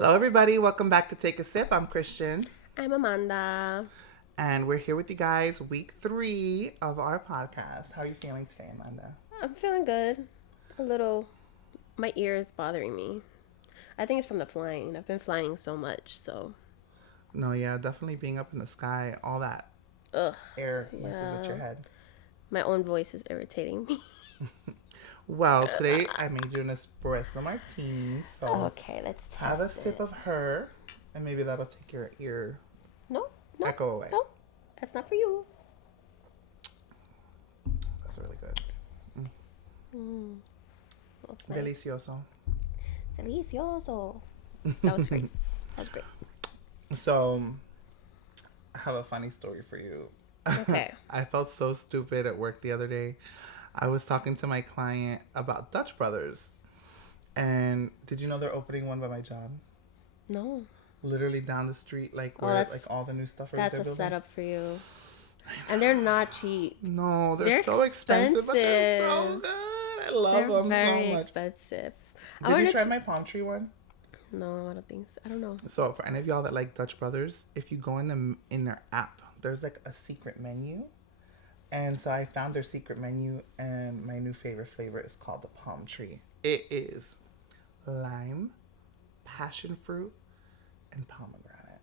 Hello, everybody. Welcome back to Take a Sip. I'm Christian, I'm Amanda. and we're here with you guys, week 3 of our podcast. How are you feeling today, Amanda? I'm feeling good. A little, my ear is bothering me. I think it's from the flying. I've been flying so much, so. No, yeah, definitely being up in the sky, all that Ugh. air messes with Yeah. your head. My own voice is irritating me. Well, today I made you an espresso martini, so Okay, let's have test a sip it. of her, and maybe that'll take your ear No, no, echo away. no. That's not for you. That's really good. Mm, that's nice. Delicioso. Delicioso. That was great. That was great. So, I have a funny story for you. Okay. I felt so stupid at work the other day. I was talking to my client about Dutch Brothers. And did you know they're opening one by my job? No. Literally down the street, like Oh, where like all the new stuff are that's they're a building. setup for you. And they're not cheap. No, they're They're so expensive, but they're so expensive. good. I love They're them so very much. expensive. I Did you want try to. my palm tree one? No, I don't think so. I don't know. So for any of y'all that like Dutch Brothers, if you go in their app, there's like a secret menu. And so I found their secret menu, and my new favorite flavor is called the palm tree. It is lime, passion fruit, and pomegranate.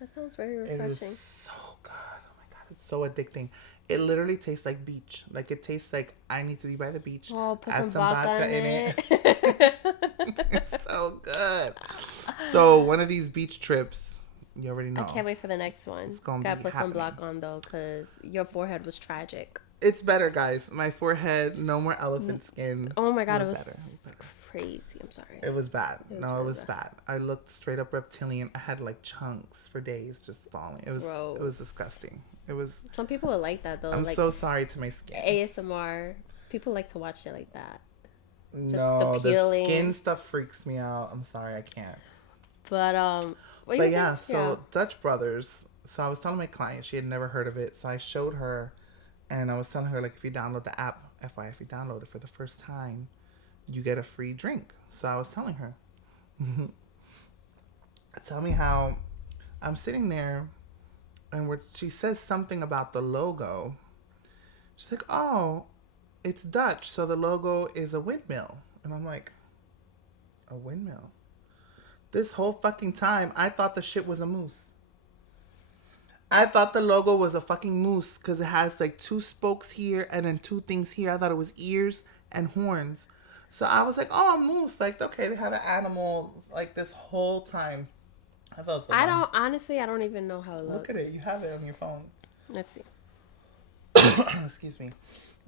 That sounds very It is refreshing. so good. Oh my god, it's so addicting. It literally tastes like beach. Like it tastes like I need to be by the beach. Oh, put Add some some vodka vodka in in it. it. It's so good. So one of these beach trips, you already I know. can't wait for the next one. It's gonna Gotta be put some happening. block on though, cause your forehead was tragic. It's better, guys. My forehead, no more elephant skin. Oh my god, We're it was better. crazy. I'm sorry. It was bad. It was No, it really was bad. I looked straight up reptilian. I had like chunks for days just falling. It was Gross. disgusting. It was. Some people would like that though, I'm like so sorry to my skin. ASMR. People like to watch it like that. Just the No, the skin peeling. stuff freaks me out. I'm sorry, I can't. But what you But were saying? yeah, Yeah. so Dutch Brothers. So I was telling my client she had never heard of it. So I showed her, and I was telling her like if you download the app, FYI, if you download it for the first time, you get a free drink. So I was telling her, tell me how I'm sitting there, and she says something about the logo. She's like, oh, it's Dutch, so the logo is a windmill. And I'm like, a windmill? This whole fucking time, I thought the shit was a moose. I thought the logo was a fucking moose because it has like 2 spokes here and then 2 things here. I thought it was ears and horns. So I was like, oh, a moose. Like, okay, they had an animal like this whole time. I felt so I dumb. don't honestly. I don't even know how it Look looks. at it. You have it on your phone. Let's see. Excuse me.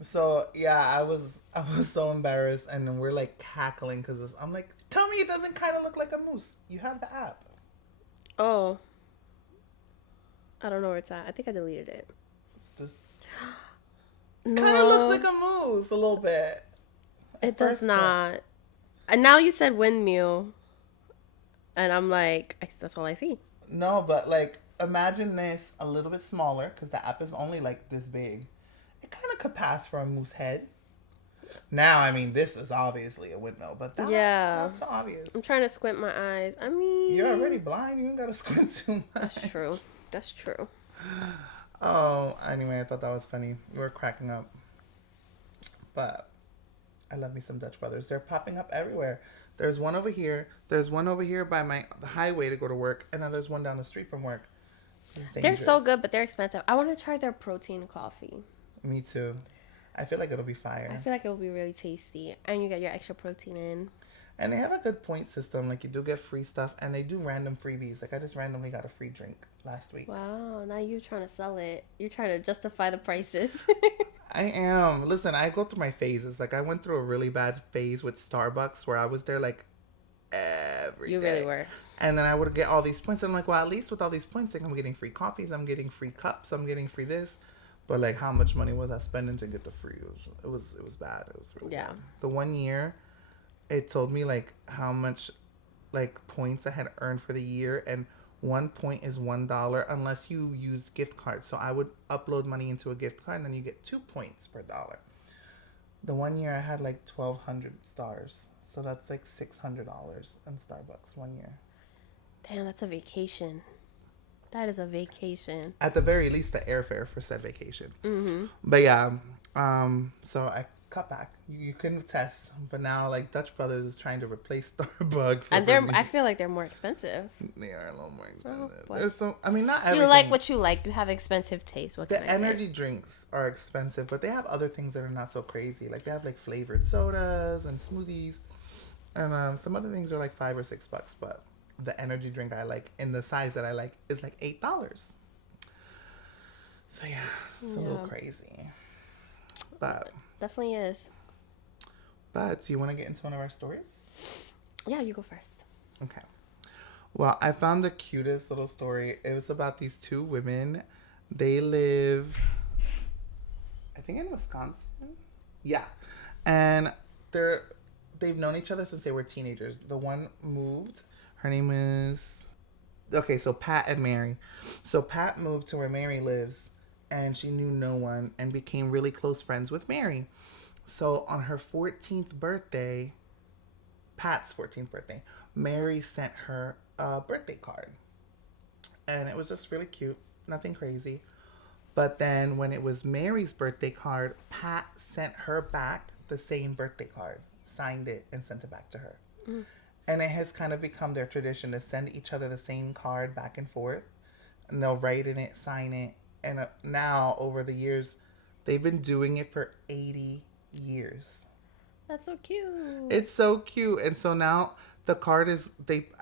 So yeah, I was so embarrassed, and then we're like cackling because I'm like, tell me it doesn't kind of look like a moose. You have the app. Oh, I don't know where it's at. I think I deleted it. This kind of looks No, like a moose a little bit. it At does first glance. not. And now you said windmill, and I'm like, that's all I see. No, but like imagine this a little bit smaller because the app is only like this big. It kind of could pass for a moose head. Now, I mean, this is obviously a windmill, but that Yeah, not so obvious. I'm trying to squint my eyes. I You're mean, already blind. You don't gotta squint too much. that's true. That's true. Oh, anyway, I thought that was funny. We were cracking up. But I love me some Dutch Brothers. They're popping up everywhere. There's one over here. There's one over here by the highway to go to work, and then there's one down the street from work. They're so good, but they're expensive. I want to try their protein coffee. Me too. I feel like it'll be fire. I feel like it will be really tasty, and you get your extra protein in. And they have a good point system. Like you do get free stuff, and they do random freebies. Like I just randomly got a free drink last week. Wow, now you're trying to sell it. You're trying to justify the prices. I am. Listen, I go through my phases. Like I went through a really bad phase with Starbucks where I was there like every You day. really were. And then I would get all these points. I'm like, well, at least with all these points, like I'm getting free coffees, I'm getting free cups, I'm getting free this. But like, how much money was I spending to get the free? It was bad. It was really Yeah. bad. The one year, it told me like how much like points I had earned for the year, and 1 point is $1 unless you used gift cards. So I would upload money into a gift card, and then you get 2 points per dollar. The one year I had like 1,200 stars, so that's like $600 in Starbucks one year. Damn, that's a vacation. That is a vacation. At the very least, the airfare for said vacation. Mm-hmm. But yeah, so I cut back. You couldn't test, but now like Dutch Brothers is trying to replace Starbucks. And I feel like they're more expensive. They are a little more expensive. Oh, There's some. I mean, not everything. you like what you like. You have expensive taste. What can The I energy say? drinks are expensive, but they have other things that are not so crazy. Like they have like flavored sodas and smoothies, and some other things are like $5 or $6. But the energy drink I like in the size that I like is like $8. So yeah, it's a little crazy. But Definitely is. But do you want to get into one of our stories? Yeah, you go first. Okay. Well, I found the cutest little story. It was about these two women. They live, I think, in Wisconsin. Yeah. And they've known each other since they were teenagers. The one moved. Her name is, okay, so Pat and Mary. So Pat moved to where Mary lives, and she knew no one and became really close friends with Mary. So on her 14th birthday, Pat's 14th birthday, Mary sent her a birthday card. And it was just really cute. Nothing crazy. But then when it was Mary's birthday card, Pat sent her back the same birthday card, signed it, and sent it back to her. Mm. And it has kind of become their tradition to send each other the same card back and forth. And they'll write in it, sign it. And now, over the years, they've been doing it for 80 years. That's so cute. It's so cute. And so now the card is,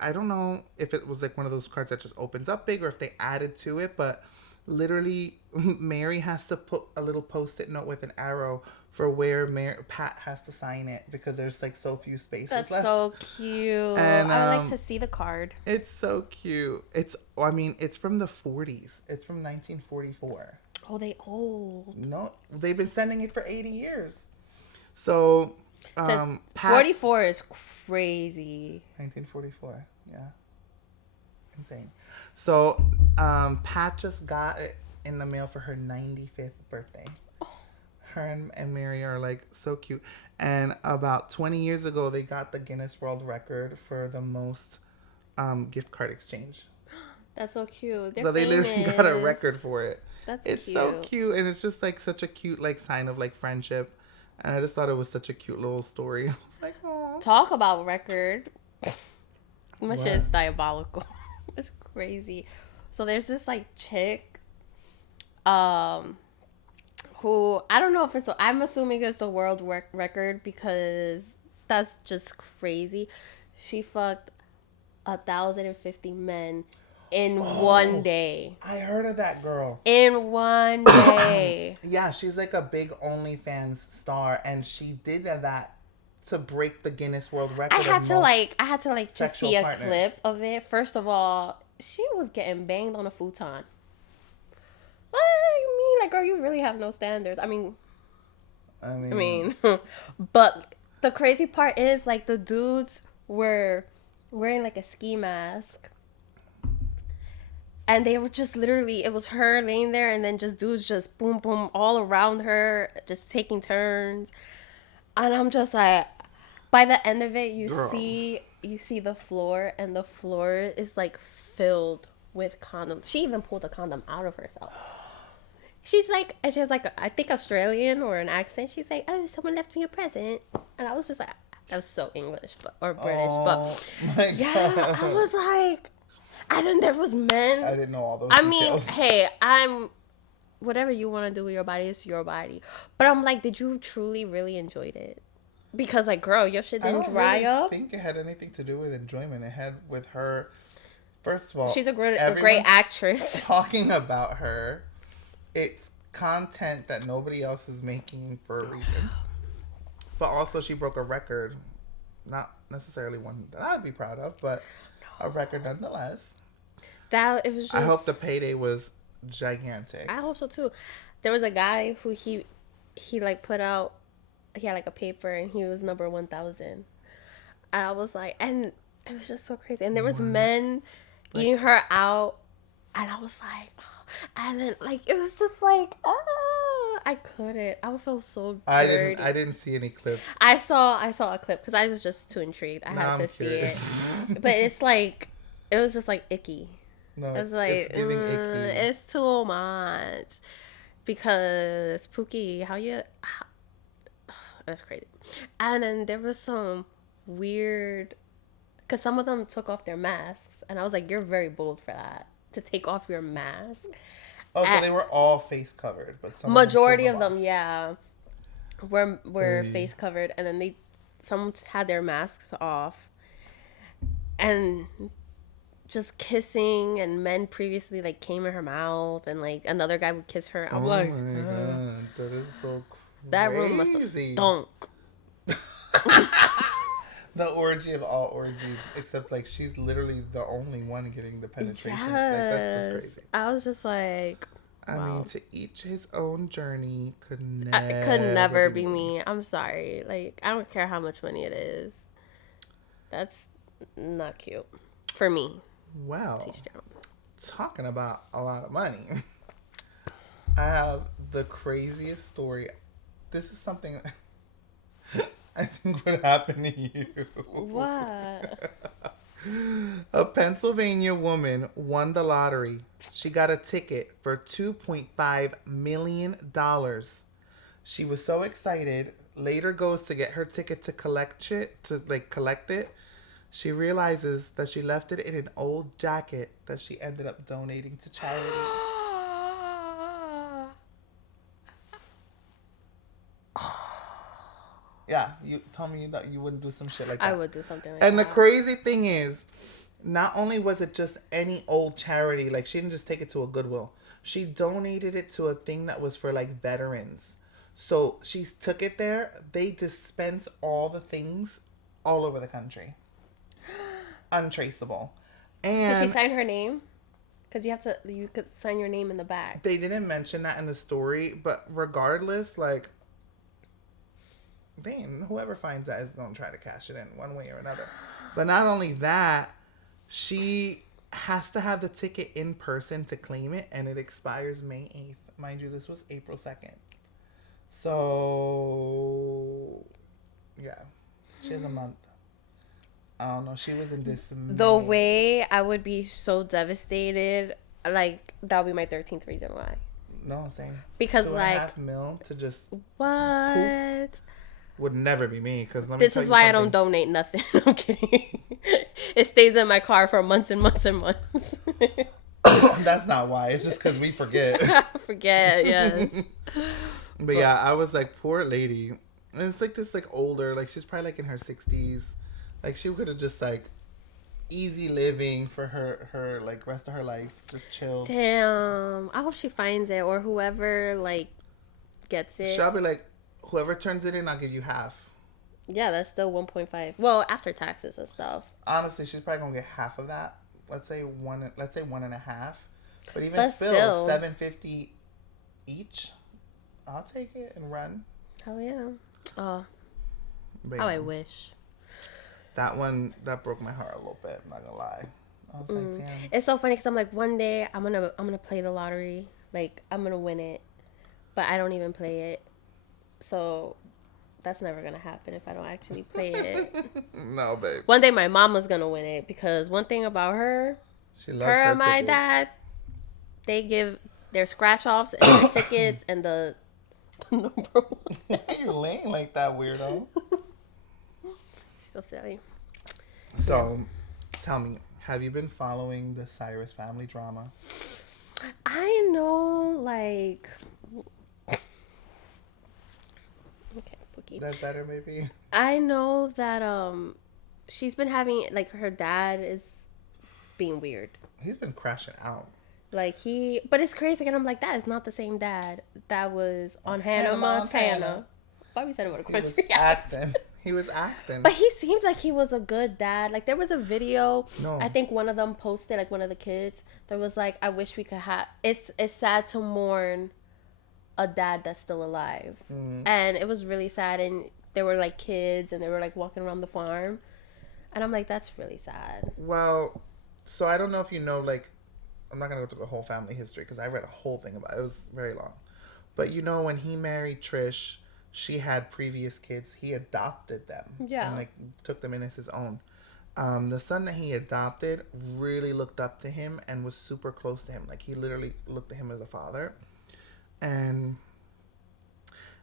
I don't know if it was like one of those cards that just opens up big or if they added to it, but literally Mary has to put a little post-it note with an arrow for where Pat has to sign it because there's like so few spaces left. That's so cute. And I would like to see the card. It's so cute. It's from the 40s. It's from 1944. Oh, they old. No, they've been sending it for 80 years. So, Pat, 44 is crazy. 1944, yeah. Insane. So, Pat just got it in the mail for her 95th birthday. Oh. Her and Mary are like so cute. And about 20 years ago, they got the Guinness World Record for the most gift card exchange. That's so cute. So they literally got a record for it. It's cute. So cute, and it's just like such a cute like sign of like friendship. And I just thought it was such a cute little story. I was like, oh. Talk about record. My shit is diabolical. It's crazy. So there's this like chick, who I don't know if it's. I'm assuming it's the world record because that's just crazy. She fucked 1,050 men in one day. I heard of that girl. In one day. Yeah, she's like a big OnlyFans star, and she did that to break the Guinness World Record. I had to just see a clip of it. First of all, she was getting banged on a futon. What you mean? Like, girl, you really have no standards. I mean, but the crazy part is like the dudes were wearing like a ski mask. And they were just literally, it was her laying there and then just dudes just boom, boom, all around her, just taking turns. And I'm just like, by the end of it, you see the floor, and the floor is like filled with condoms. She even pulled a condom out of herself. She's like, I think Australian or an accent. She's like, oh, someone left me a present. And I was just like, that was so English or British. But yeah, God. I was like, and then there was men. I didn't know all those details. Hey, whatever you want to do with your body is your body. But I'm like, did you truly really enjoy it? Because like, girl, your shit didn't dry up. I don't think it had anything to do with enjoyment. It had with her. First of all, she's a great actress. Talking about her, it's content that nobody else is making for a reason. But also, she broke a record, not necessarily one that I'd be proud of, but a record nonetheless. It was just, I hope the payday was gigantic. I hope so too. There was a guy who he like put out, he had like a paper and he was number 1,000. And I was like, and it was just so crazy. And there was men eating her out, and I was like, oh. And then like it was just like, I couldn't. I would feel so dirty. I didn't see any clips. I saw a clip because I was just too intrigued. I had to see it. But it's like, it was just like icky. No, It was it's like, giving icky. it's too much. Because Pookie, that's crazy. And then there was some weird, because some of them took off their masks, and I was like, you're very bold for that to take off your mask. Oh, so At they were all face covered, but some of them pulled majority them of off. them, yeah, were Oy. face covered, and then some had their masks off, and just kissing, and men previously like came in her mouth, and like another guy would kiss her. I'm Oh like, my god, that is so that room must have crazy. stunk. The orgy of all orgies, except like she's literally the only one getting the penetration. Like that's just Yes. crazy. I was just like, I mean, wow. to each his own journey could It could never never be be me. me. I'm sorry. Like, I don't care how much money it is. That's not cute. For me. Well, Teach down. talking about a lot of money, I have the craziest story. This is something I think would happen to you. What? A Pennsylvania woman won the lottery. She got a ticket for $2.5 million. She was so excited. Later goes to get her ticket to collect it. She realizes that she left it in an old jacket that she ended up donating to charity. Yeah, you tell me that you wouldn't do some shit like I that. would do something like And the that. crazy thing is, not only was it just any old charity, like she didn't just take it to a Goodwill. She donated it to a thing that was for like veterans. So she took it there. They dispense all the things all over the country. Untraceable. Did she And sign her name? Because you could sign your name in the back. they didn't mention that in the story, but regardless, like, dang, whoever finds that is going to try to cash it in one way or another. But not only that, she has to have the ticket in person to claim it, and it expires May 8th. Mind you, this was April 2nd. So, yeah, she has a month. I don't know. She was in The dismay. way I would be so devastated, like, that would be my 13th reason why. No, same. Because, Two and a like, half mil to just poof what? would never be me. Because let me This tell is you why I don't something. – donate nothing. I'm kidding. It stays in my car for months and months and months. That's not why. It's just because we forget. I forget, yes. But But yeah, I was like, poor lady. And it's like this, like older, like she's probably like in her 60s. Like she could have just like easy living for her like rest of her life, just chilled. damn, I hope she finds it or whoever like gets it. She'll be like, whoever turns it in, I'll give you half. Yeah, that's still 1.5. Well, after taxes and stuff. Honestly, she's probably gonna get half of that. Let's say one. Let's say one and a half. But even But still, still, 750 each. I'll take it and run. hell yeah. Oh, But how yeah, I wish. that one that broke my heart a little bit. I'm not gonna lie. I was like, damn. It's so funny because I'm like, one day I'm gonna play the lottery. Like I'm gonna win it, but I don't even play it. So that's never gonna happen if I don't actually play it. No, babe. One day my mama's gonna win it because one thing about her, She loves her her and my tickets. dad, they give their scratch offs and the tickets and the number one. Why are you laying like that, weirdo? She's so silly. Yeah. So, tell me, have you been following the Cyrus family drama? I know, like, okay, Pookie. That better, maybe? I know that she's been having like her dad is being weird. He's been crashing out. Like but it's crazy, and I'm like, that is not the same dad that was on Hannah Hannah Montana. Montana. Bobby said it with a He was country acting. accent. He was acting. But he seemed like he was a good dad. Like there was a video, I No. think one of them posted, like one of the kids, that was like, I wish we could have. It's sad to mourn a dad that's still alive, and it was really sad. And there were like kids, and they were like walking around the farm, and I'm like, that's really sad. Well, so I don't know if you know, like, I'm not going to go through the whole family history because I read a whole thing about it. It was very long. But you know, when he married Trish, she had previous kids. He adopted them Yeah. and, like, took them in as his own. The son that he adopted really looked up to him and was super close to him. Like he literally looked at him as a father. And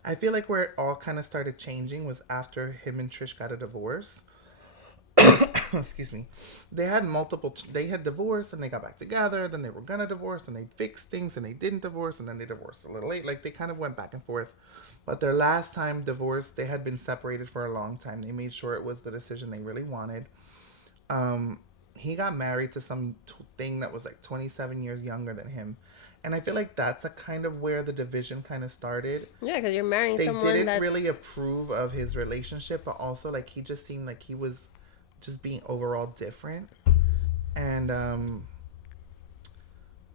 I feel like where it all kind of started changing was after him and Trish got a divorce. Excuse me. They had divorced and they got back together. Then they were gonna divorce and they fixed things and they didn't divorce and then they divorced a little late. Like they kind of went back and forth. But their last time divorced, they had been separated for a long time. They made sure it was the decision they really wanted. Um, he got married to some thing that was like 27 years younger than him. And I feel like that's a kind of where the division kind of started. Yeah, because you're marrying They someone didn't that's really approve of his relationship, but also like he just seemed like he was just being overall different. And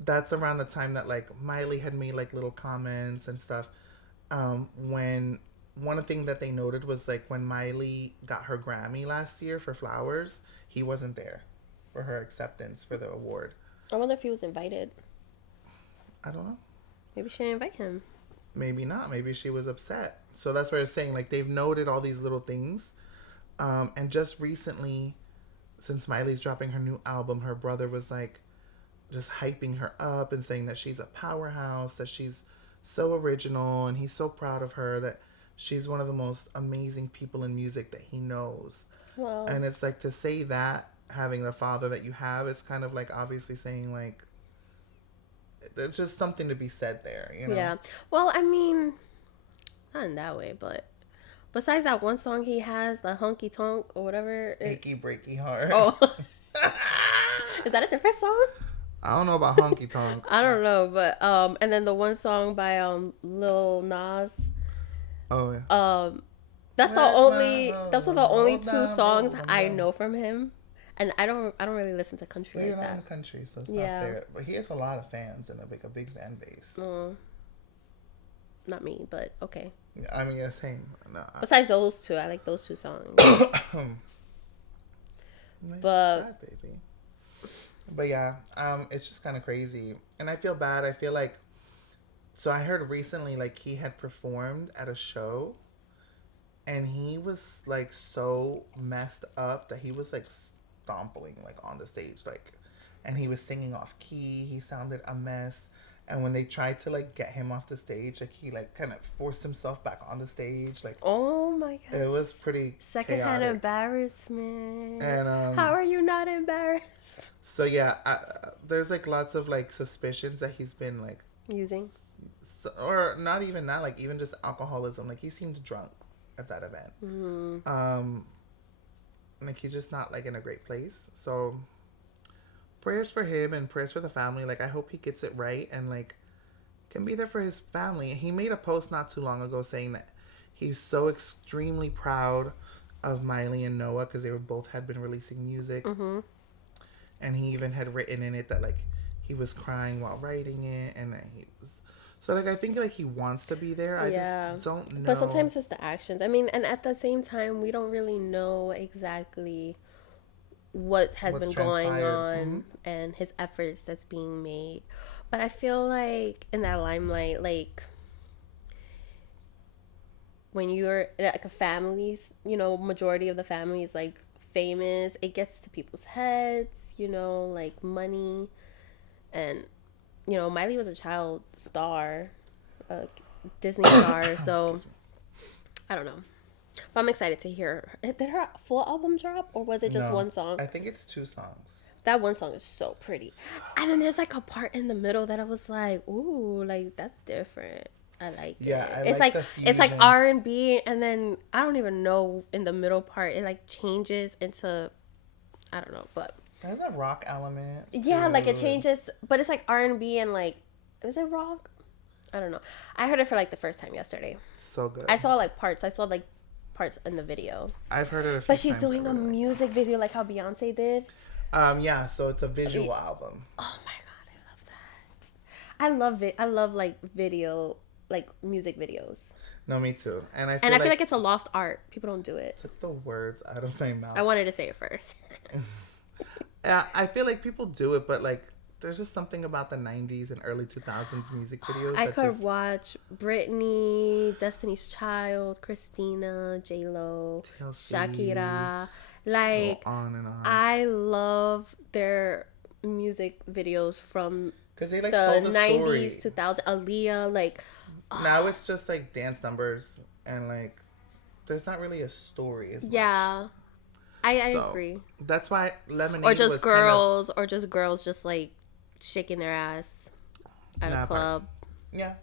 that's around the time that like Miley had made like little comments and stuff. When one of the things that they noted was like when Miley got her Grammy last year for Flowers, he wasn't there for her acceptance for the award. I wonder if he was invited. I don't know. Maybe she didn't invite him. Maybe not. Maybe she was upset. So that's what I was saying. Like they've noted all these little things. And just recently, since Miley's dropping her new album, her brother was like just hyping her up and saying that she's a powerhouse, that she's so original, and he's so proud of her, that she's one of the most amazing people in music that he knows. Well, And it's like to say that, having the father that you have, it's kind of like obviously saying like, there's just something to be said there, you know? yeah. Well, I mean, not in that way, but besides that one song he has, the Honky Tonk or whatever. Achy breaky heart. Oh, is that a different song? I don't know about honky tonk. I don't know, but and then the one song by Lil Nas. Oh yeah. That's the Let only. my Those are the love only roll two down, songs roll I down. know from him, and I don't really listen to country Well, you're like not in that. the country, so it's Yeah. not fair. But he has a lot of fans and like a big fan base. Not me, but okay. I mean, yeah, same. No, Besides those two, I like those two songs. Nice But- side, baby. But yeah, it's just kind of crazy, and I feel bad. I feel like, so I heard recently like he had performed at a show, and he was like so messed up that he was like stomping like on the stage, like, and he was singing off key. He sounded a mess. And when they tried to like get him off the stage, like he like kind of forced himself back on the stage, like Oh my god. it was pretty Secondhand chaotic. embarrassment. And How are you not embarrassed? so yeah, there's like lots of like suspicions that he's been like, Using. or not even that, like even just alcoholism. Like he seemed drunk at that event. Like he's just not like in a great place. So prayers for him and prayers for the family. Like I hope he gets it right and like can be there for his family. He made a post not too long ago saying that he's so extremely proud of Miley and Noah because they were both had been releasing music. And he even had written in it that like he was crying while writing it, and that he was, so like I think like he wants to be there. I just don't know. But sometimes it's the actions. I mean, and at the same time, we don't really know exactly what has What's been going transpired. on and his efforts that's being made. But I feel like in that limelight, like when you're like a family, you know, majority of the family is like famous, it gets to people's heads, you know, like money. And, you know, Miley was a child star, a Disney star, so Excuse me. I don't know. But I'm excited to hear. Did her full album drop or was it just No, one song? I think it's 2 songs. That one song is so pretty. And then there's like a part in the middle that I was like, ooh, like that's different. I like Yeah, it. I It's like like the it's like fusion. R&B and then I don't even know in the middle part it like changes into I don't know, but There's a rock element. yeah, like it to changes, but it's like R&B and like is it rock? I don't know. I heard it for like the first time yesterday. So good. I saw like parts. I saw like parts in the video. I've heard it a few But she's times. doing I a really like music video like how Beyonce did. it. Yeah, so it's a visual album. Oh my god, I love that. I love it. I love like video, like music videos. No, me too. And I feel like it's a lost art. People don't do it. took the words out of my mouth. I wanted to say it first. Yeah, I feel like people do it, but like there's just something about the 90s and early 2000s music videos. I that could just, watch Britney, Destiny's Child, Christina, J-Lo, TLC. Shakira. Like, Go on and on. I love their music videos from Because they like the told the 90s, story. 2000, Aaliyah, like, Now it's just like dance numbers and like there's not really a story as much. yeah. I So agree. that's why Or Lemonade just was kind of girls, or just girls just like shaking their ass at a that part. club. Yeah.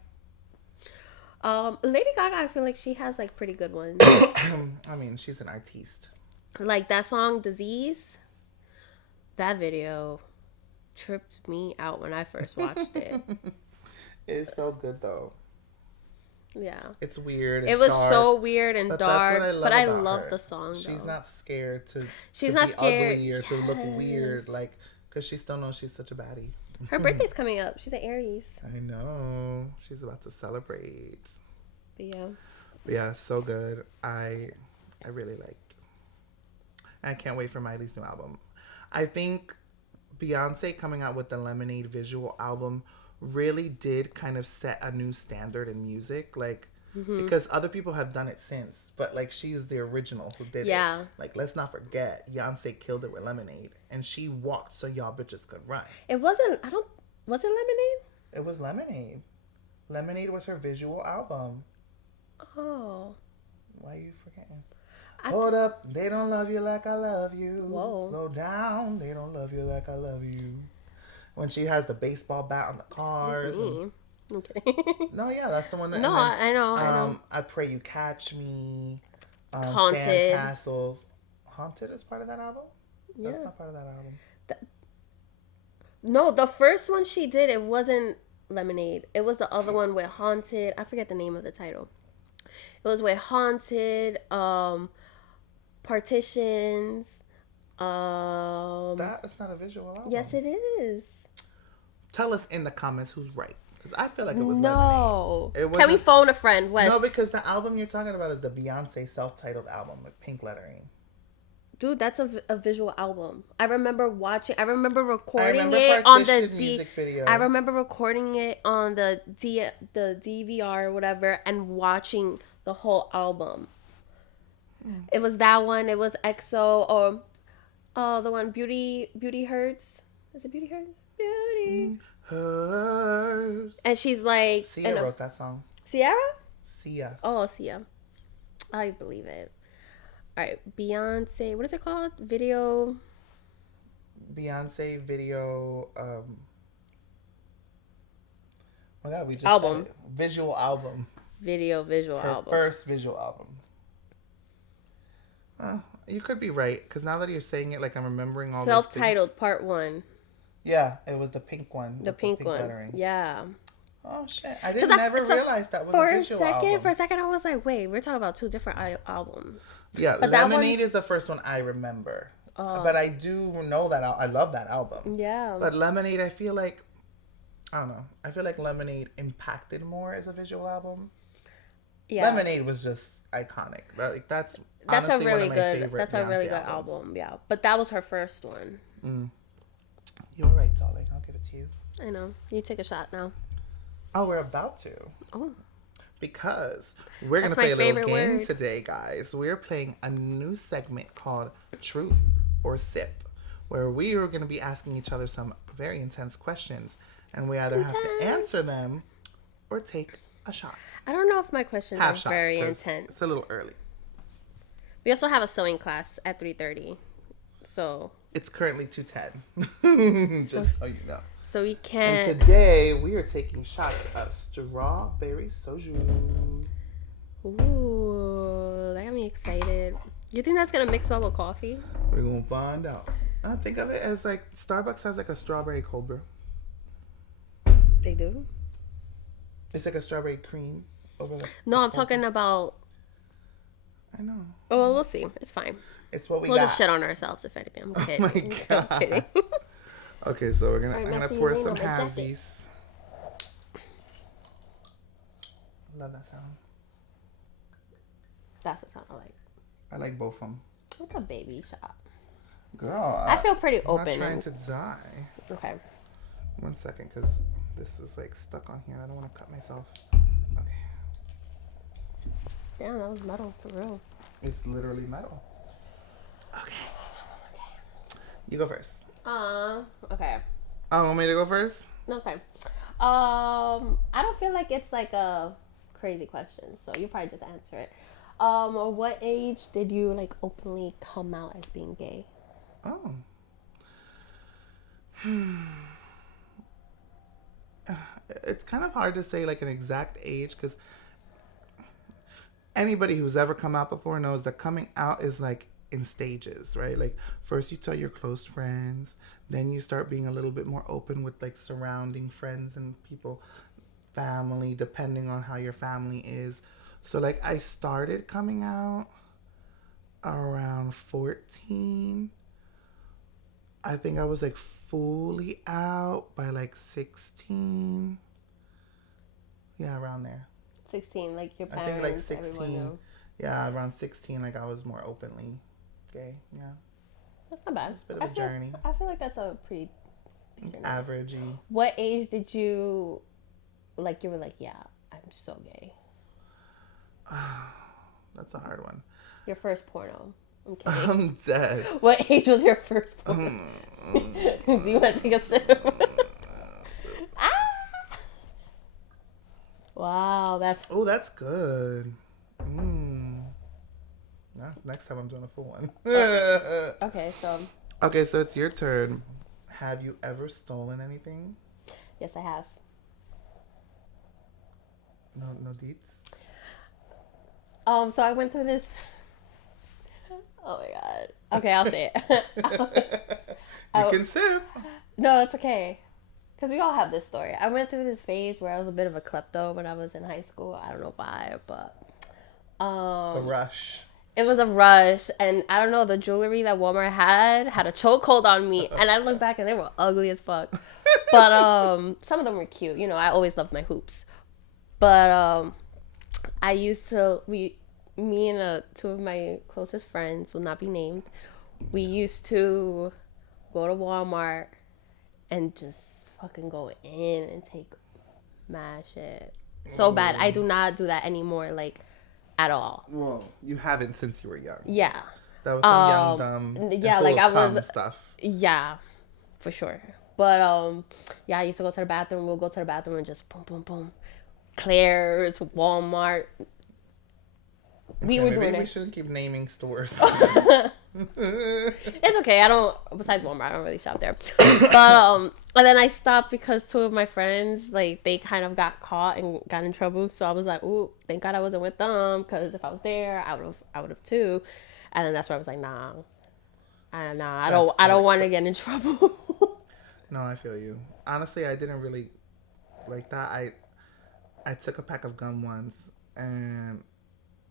Lady Gaga, I feel like she has like pretty good ones. I mean, she's an artiste. Like that song Disease, that video tripped me out when I first watched it. It's so good though. Yeah. It's weird. It's It was dark, so weird and but dark, that's what I love but I about love her. the song She's though. not scared to She's be not scared. ugly or to look Yes. weird, like because she still knows she's such a baddie. Her birthday's coming up. She's an Aries. I know she's about to celebrate. But yeah. But yeah, so good. I really liked. I can't wait for Miley's new album. I think Beyonce coming out with the Lemonade visual album really did kind of set a new standard in music, like because other people have done it since, but like she's the original who did Yeah. it. Like let's not forget, Beyonce killed it with Lemonade, and she walked so y'all bitches could run. It wasn't. I don't. Was it Lemonade? It was Lemonade. Lemonade was her visual album. Oh. Why are you forgetting? I Hold up, they don't love you like I love you. Whoa. Slow down, they don't love you like I love you. When she has the baseball bat on the cars. Excuse me. I'm kidding. No, yeah, that's the one. That, No, I know. I Pray You Catch Me. Haunted. Sandcastles. Haunted is part of that album? Yeah. That's not part of that album. No, the first one she did, it wasn't Lemonade. It was the other one with Haunted. I forget the name of the title. It was with Haunted, Partitions. That is not a visual album. Yes, it is. Tell us in the comments who's right. Because I feel like it was No. Lemonade. Can we phone a friend, Wes? No, because the album you're talking about is the Beyonce self-titled album with pink lettering. Dude, that's a visual album. I remember recording remember it on the Partition music video. I remember recording it on the DVR or whatever and watching the whole album. It was that one. It was EXO or the one Beauty Hurts. Is it Beauty Hurts? Beauty Hers. And she's like Sia wrote that song. Sierra? Sia. Oh, Sia. I believe it. All right, Beyonce. What is it called? Beyonce video. Oh my God, we just Album. said it. Visual album. Visual Her album. first visual album. You could be right because now that you're saying it, like I'm remembering all Self-titled those Part 1. things. Yeah, it was the pink one. The pink one. lettering. Yeah. Oh shit! I didn't never realize that was a visual album. For a second, I was like, "Wait, we're talking about two different albums." Yeah, but Lemonade is the first one I remember. But I do know that I love that album. Yeah. But Lemonade, I feel like I don't know. I feel like Lemonade impacted more as a visual album. Yeah. Lemonade was just iconic. That's a really good. That's a really good album. Yeah, but that was her first one. You're right, darling. I'll give it to you. I know. You take a shot now. Oh, we're about to. Oh. Because we're going to play a little game today, guys. We're playing a new segment called Truth or Sip, where we are going to be asking each other some very intense questions, and we either have to answer them or take a shot. I don't know if my questions are very intense. It's a little early. We also have a sewing class at 3:30, so it's currently 2:10. Just so you know. So we can't. And today we are taking shots of strawberry soju. Ooh, that got me excited. You think that's gonna mix well with coffee? We're gonna find out. I think of it as like Starbucks has like a strawberry cold brew. They do. It's like a strawberry cream over the. No, I'm talking about. I know. Oh, well, we'll see. It's fine. It's what we'll just shit on ourselves if anything. I'm kidding. Oh my God. I'm kidding. Okay, so I'm gonna pour some Hazies. Love that sound. That's the sound I like. I like both of them. It's a baby shot. Girl, I feel pretty open. I'm not trying to die. Okay. 1 second, because this is like stuck on here. I don't want to cut myself. Okay. Damn, that was metal for real. It's literally metal. Okay. You go first. Okay. Want me to go first? No, fine. I don't feel like it's like a crazy question, so you probably just answer it. What age did you like openly come out as being gay? Oh. It's kind of hard to say like an exact age because anybody who's ever come out before knows that coming out is like in stages, right? Like first you tell your close friends, then you start being a little bit more open with like surrounding friends and people, family, depending on how your family is. So like I started coming out around 14. I think I was like fully out by like 16. Yeah, around there. 16, like your I think like parents, everyone 16. knew. Yeah, around 16, like I was more openly gay. Yeah. That's not bad. It's a bit of a journey. I feel like that's a pretty decent age. Averagey. What age did you like? You were like, yeah, I'm so gay. That's a hard one. Your first porno. I'm kidding. I'm dead. What age was your first porno? Do you want to take a sip? Ah! Wow, that's Oh, that's good. Next time I'm doing a full one. okay. So Okay, so it's your turn. Have you ever stolen anything? yes, I have. No deets? So I went through this. Oh my god. Okay, I'll say it. You can sip. No, it's okay. Because we all have this story. I went through this phase where I was a bit of a klepto when I was in high school. I don't know why, but The rush. it was a rush. And I don't know, the jewelry that Walmart had a chokehold on me. And I look back and they were ugly as fuck. But some of them were cute. You know, I always loved my hoops. But I used to, me and two of my closest friends, will not be named, we used to go to Walmart and just fucking go in and take mad shit. So bad. I do not do that anymore, like, at all. Well, you haven't since you were young. Yeah. That was some young, dumb, yeah, like I was stuff. Yeah, for sure. But yeah, I used to go to the bathroom. We'll go to the bathroom and just boom, boom, boom. Claire's, Walmart. We were doing Maybe we it. shouldn't keep naming stores. It's okay. I don't. Besides Walmart, I don't really shop there. But and then I stopped because two of my friends, like, they kind of got caught and got in trouble. So I was like, "Ooh, thank God I wasn't with them, because if I was there, I would have too." And then that's where I was like, "Nah, I don't want to get in trouble." No, I feel you. Honestly, I didn't really like that. I took a pack of gum once, and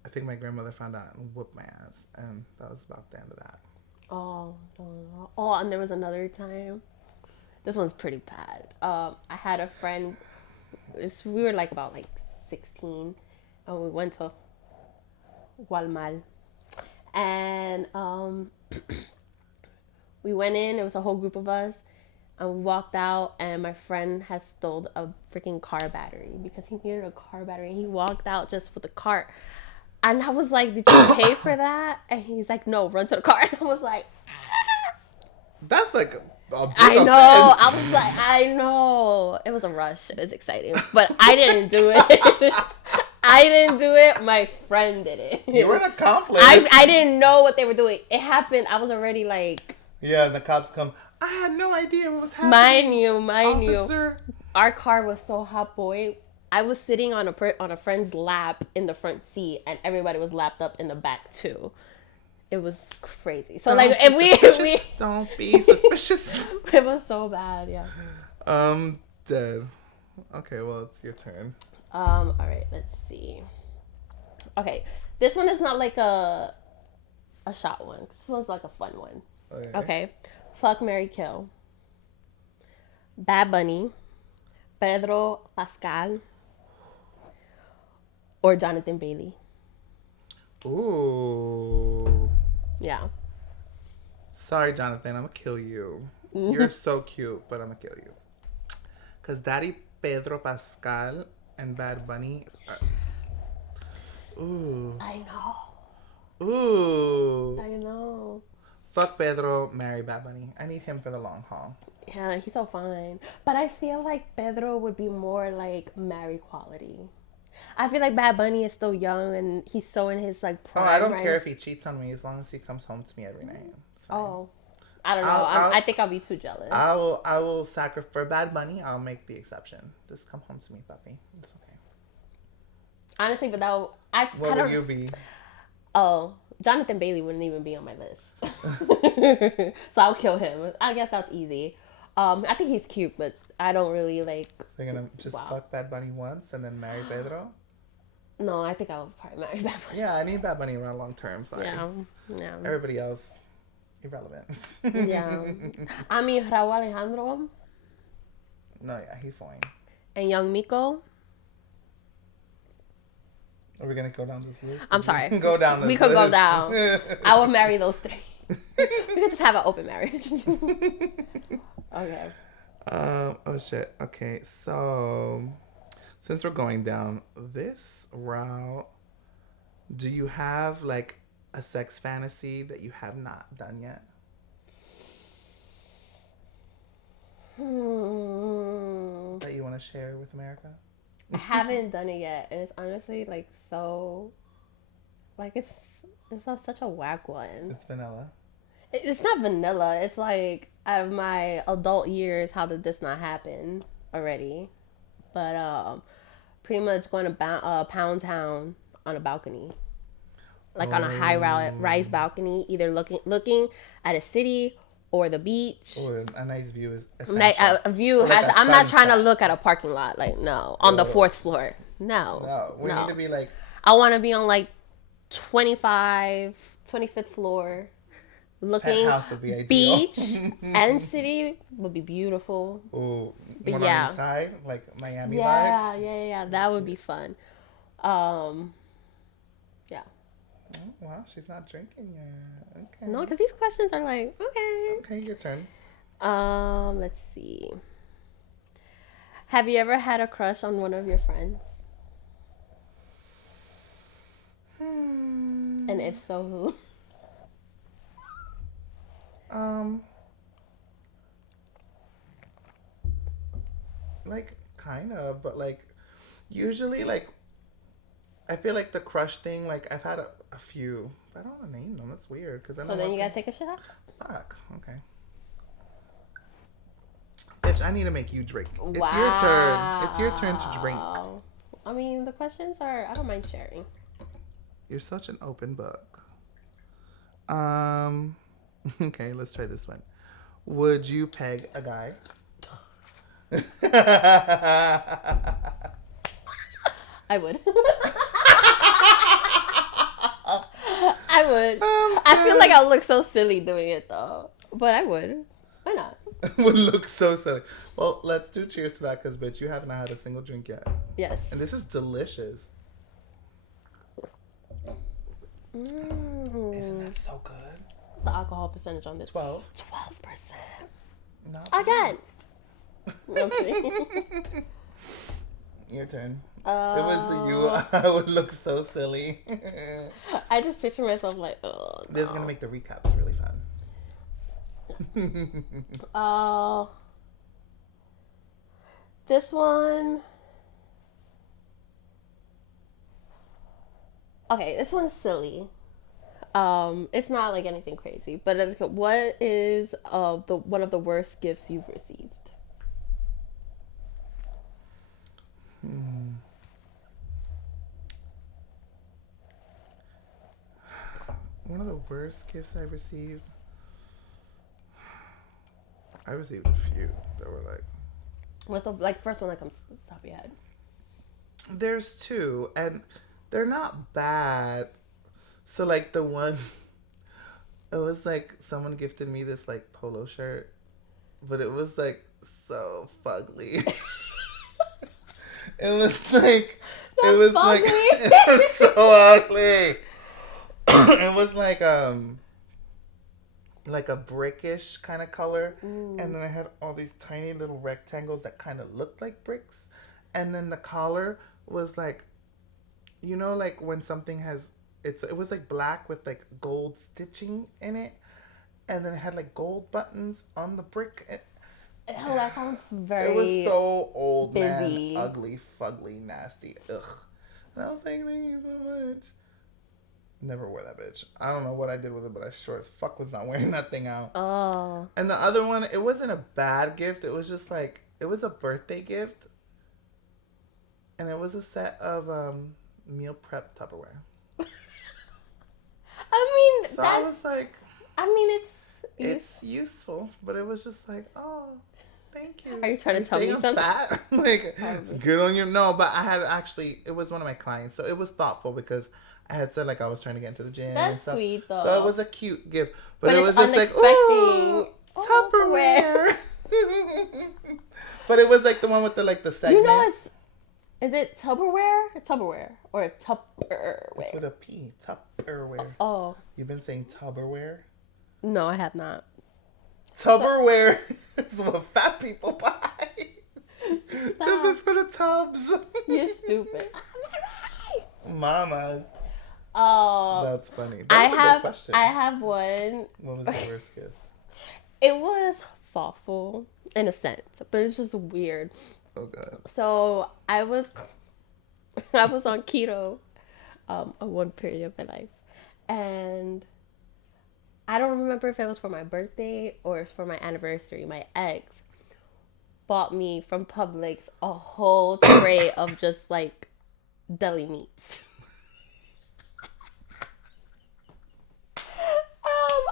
I think my grandmother found out and whooped my ass, and that was about the end of that. Oh, and there was another time. This one's pretty bad. I had a friend. We were like about like 16, and we went to Gualmal, and we went in. It was a whole group of us, and we walked out. And my friend had stole a freaking car battery because he needed a car battery. And he walked out just with the cart. And I was like, "Did you pay for that?" And he's like, "No, run to the car." And I was like, That's like a big I know. offense. I was like, I know. It was a rush. It was exciting. But I didn't do it. I didn't do it. My friend did it. You were an accomplice. I didn't know what they were doing. It happened. I was already like... Yeah, the cops come. I had no idea what was happening. Mind Officer. you. Our car was so hot, boy. I was sitting on a friend's lap in the front seat, and everybody was lapped up in the back too. It was crazy. So like, if we don't be suspicious. It was so bad. Yeah. Dead. Okay, well, it's your turn. All right. Let's see. Okay, this one is not like a shot one. This one's like a fun one. Okay. Fuck, marry, kill. Bad Bunny, Pedro Pascal, or Jonathan Bailey. Ooh. Yeah. Sorry, Jonathan. I'm gonna kill you. You're so cute, but I'm gonna kill you. Cause Daddy Pedro Pascal and Bad Bunny are... Ooh. I know. Ooh. I know. Fuck Pedro, marry Bad Bunny. I need him for the long haul. Yeah, he's so fine. But I feel like Pedro would be more like Mary quality. I feel like Bad Bunny is still young and he's so in his like Oh, I prime don't care right. if he cheats on me as long as he comes home to me every night. It's fine. Oh, I don't know. I I'll think I'll be too jealous. I will sacrifice for Bad Bunny. I'll make the exception. Just come home to me, puppy. It's okay. Honestly, but that I What would don't. you be? Oh, Jonathan Bailey wouldn't even be on my list, so I'll kill him. I guess that's easy. I think he's cute, but I don't really like. So you're gonna just Wow. fuck Bad Bunny once and then marry Pedro? No, I think I'll probably marry Bad Bunny. Yeah, I need Bad Bunny around long term. Sorry. Yeah, yeah, Everybody else, irrelevant. yeah. I mean, Raúl Alejandro No, yeah, he's fine. and Young Miko. Are we gonna go down this list? I'm sorry. We can go down this We could go list. down. I will marry those three. We could just have an open marriage. Okay. Oh shit. Okay, so since we're going down this route, do you have like a sex fantasy that you have not done yet? That you want to share with America? I haven't done it yet, and it's honestly like so, like it's such a whack one. It's vanilla. It's not vanilla. It's like out of my adult years, how did this not happen already? But pretty much going to Pound Town on a balcony, like on a high rise balcony, either looking at a city or the beach. Oh, a nice view is Like essential. a view Or like has. a I'm not trying to sunset. look at a parking lot. Like no, on the Oh. fourth floor. No, No, we need to be like I want to be on like 25th floor, looking penthouse would be ideal. beach and city would be beautiful. Ooh, But one yeah. on each side, like Miami Yeah, vibes. yeah. That would be fun. Yeah. Oh, wow, she's not drinking yet. Okay. No, because these questions are like okay. Okay, your turn. Let's see. Have you ever had a crush on one of your friends? And if so, who? Like kind of, but like usually like I feel like the crush thing. Like I've had a few, but I don't want to name them. That's weird because I don't. So then want you gotta take a shot. Fuck. Okay. Bitch, I need to make you drink. It's Wow. your turn. It's your turn to drink. I mean, the questions are. I don't mind sharing. You're such an open book. Okay, let's try this one. Would you peg a guy? I would. I would. I feel like I'll look so silly doing it though, but I would. Why not? Would look so silly. Well, let's do cheers to that because, bitch, you haven't had a single drink yet. Yes. And this is delicious. Isn't that so good? What's the alcohol percentage on this? 12. 12%. Not Again. No, I'm kidding. Your turn. It Uh, was you. I would look so silly. I just picture myself like, oh. No. This is gonna make the recaps really fun. This one. Okay, this one's silly. It's not like anything crazy, but it's, what is the one of the worst gifts you've received? One of the worst gifts I received. I received a few that were like. What's the like first one that comes to the top of your head? There's two, and they're not bad. So like the one, it was like someone gifted me this like polo shirt, but it was like so fugly. It was like it was like it was so ugly. It was like a brickish kind of color, and then I had all these tiny little rectangles that kind of looked like bricks, and then the collar was like, you know, like when something has it was like black with like gold stitching in it, and then it had like gold buttons on the brick. Oh, that sounds It was very so old, man, busy. ugly, fugly, nasty. Ugh. And I was like, thank you so much. Never wore that bitch. I don't know what I did with it, but I sure as fuck was not wearing that thing out. Oh. And the other one, it wasn't a bad gift. It was just like, it was a birthday gift. And it was a set of meal prep Tupperware. I mean, So I was like, I mean, it's useful, but it was just like, oh, thank you. Are you trying to tell me I'm something? fat? Like, Probably. good on you. No, but I had actually, it was one of my clients, so it was thoughtful because I had said like I was trying to get into the gym and That's stuff. sweet though. So it was a cute gift, but But it it's was just like, unexpected. ooh, Tupperware. But it was like the one with the like the segment. You know, is it Tupperware? Tupperware or Tupperware? It's with a P. Tupperware. Oh. You've been saying Tupperware? No, I have not. Tupperware is what fat people buy. This is for the tubs. You're stupid. Mamas. Oh. That's funny. That was a good question. I have one. What was the worst gift? It was thoughtful in a sense, but it's just weird. Oh god. So I was on keto at one period of my life, and I don't remember if it was for my birthday or it's for my anniversary. My ex bought me from Publix a whole tray of just like deli meats.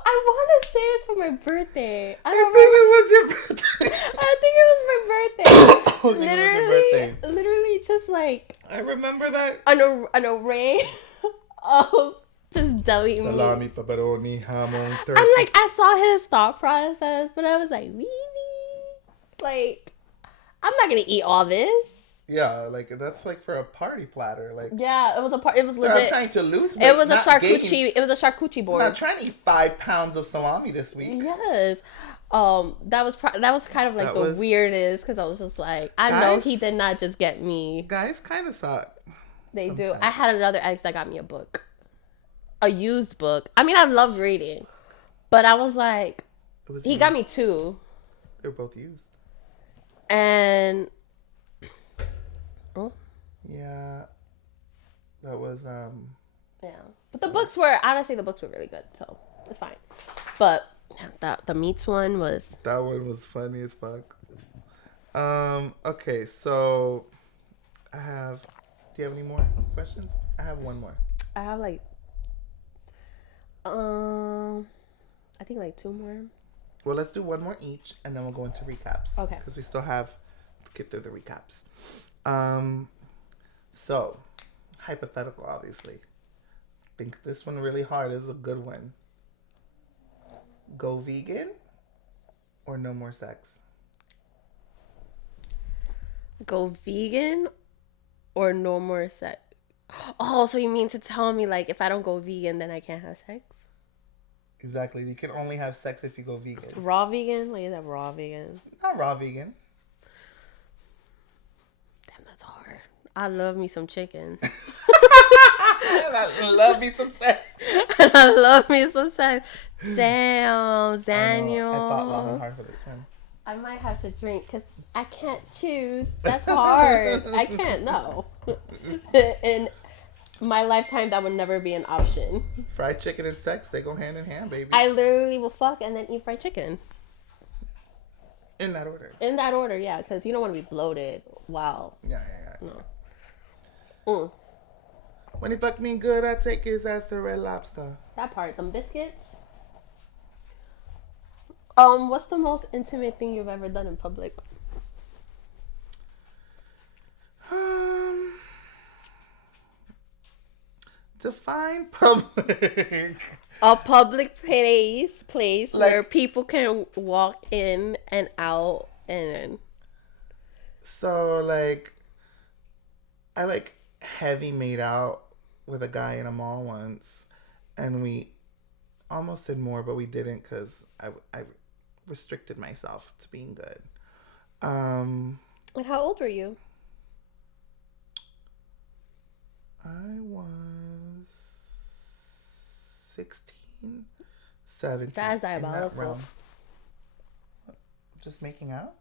I want to say it's for my birthday. I think it was your birthday. I think it was my birthday. Oh, Literally, just like I remember that. an array of just deli meat. Salami, pepperoni, hamon, turkey. And like I saw his thought process, but I was like, really? Like, I'm not gonna eat all this. Yeah, like that's like for a party platter. Like, yeah, it was a part. It was legit. I'm trying to lose weight. It was a not charcuterie. gain. It was a charcuterie board. I'm not trying to eat 5 pounds of salami this week. Yes. That was kind of like That the was- weirdest because I was just like, I know he did not just get me. Guys kind of suck. They do. sometimes. I had another ex that got me a book, a used book. I mean, I love reading, but I was like, It was he used. got me 2, They were both used. and Yeah, that was yeah. But the books were honestly really good, so it's fine. But yeah, the meats one was. that one was funny as fuck. Okay, so I have. Do you have any more questions? I have one more. I have like, I think like 2 more. Well, let's do one more each, and then we'll go into recaps. Okay. Because we still have to get through the recaps. So, hypothetical, obviously. Think this one really hard. This is a good one. Go vegan or no more sex? Go vegan or no more sex. Oh, so you mean to tell me like if I don't go vegan, then I can't have sex? Exactly. You can only have sex if you go vegan. Raw vegan? Like, is that raw vegan? Not raw vegan. Damn, that's hard. I love me some chicken. I love me some sex. I love me some sex. Damn, Daniel. I thought long and hard for this one. I might have to drink because I can't choose. That's hard. I can't, no. In my lifetime, that would never be an option. Fried chicken and sex, they go hand in hand, baby. I literally will fuck and then eat fried chicken. In that order. In that order, yeah, because you don't want to be bloated. Wow. Yeah. No. Mm. When he fuck me good, I take his ass to Red Lobster. That part. Them biscuits. What's the most intimate thing you've ever done in public? Define public. A public place Like- where people can walk in and out and So, like, I, like, heavy made out with a guy in a mall once. And we almost did more, but we didn't because I restricted myself to being good. And how old were you? I was 16, 17. That's In that diabolical. realm. Just making out?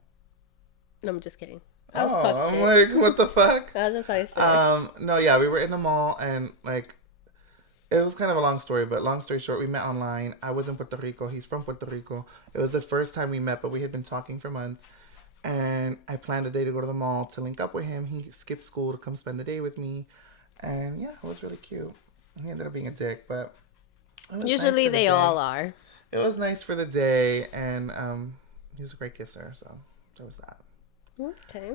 No, I'm just kidding. I was Oh, talking I'm shit. like, what the fuck? I was just talking shit. No, yeah, we were in the mall and like it was kind of a long story, but long story short, we met online. I was in Puerto Rico. He's from Puerto Rico. It was the first time we met, but we had been talking for months. And I planned a day to go to the mall to link up with him. He skipped school to come spend the day with me. And yeah, it was really cute. He ended up being a dick, but it was nice Usually for the they day. all are. It was nice for the day, and he was a great kisser, so there was that. Okay.